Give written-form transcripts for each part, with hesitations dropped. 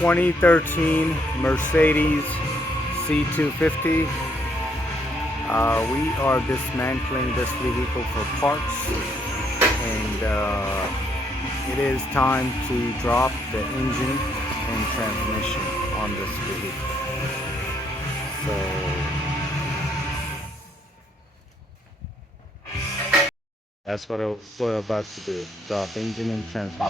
2013 Mercedes C250. We are dismantling this vehicle for parts, and it is time to drop the engine and transmission on this vehicle. So that's what we're about to do. Drop engine and transmission.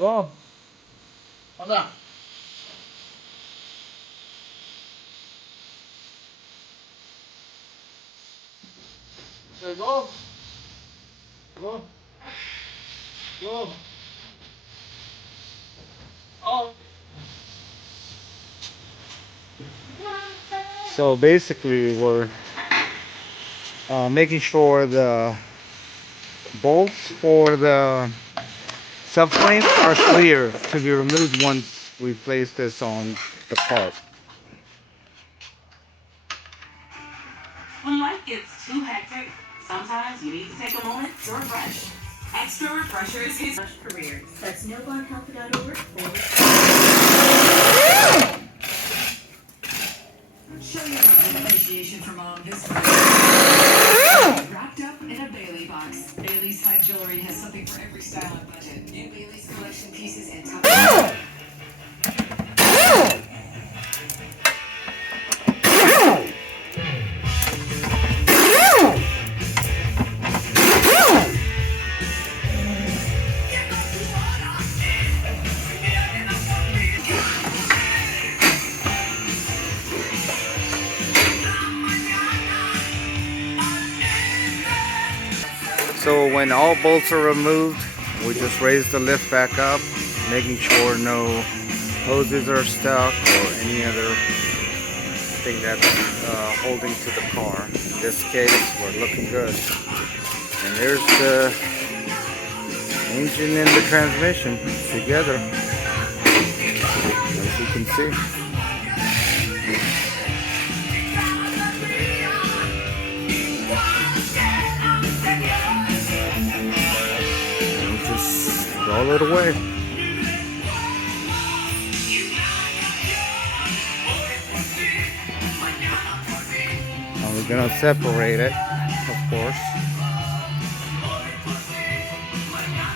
Oh, anda. Go, go, go. Oh. So basically, we're making sure the bolts for the subframe are clear to be removed once we place this on the part. When life gets too hectic, sometimes you need to take a moment to refresh. Extra Refreshers is careers. That's nobarhelp.org. Show your love and appreciation for mom this month. Wrapped up in a Bailey box. Bailey's fine jewelry has something for every style and budget. New Bailey's collection pieces and top. So when all bolts are removed, we just raise the lift back up, making sure no hoses are stuck or any other thing that's holding to the car. In this case, we're looking good. And there's the engine and the transmission together, as you can see. Roll it away. And we're gonna separate it, of course.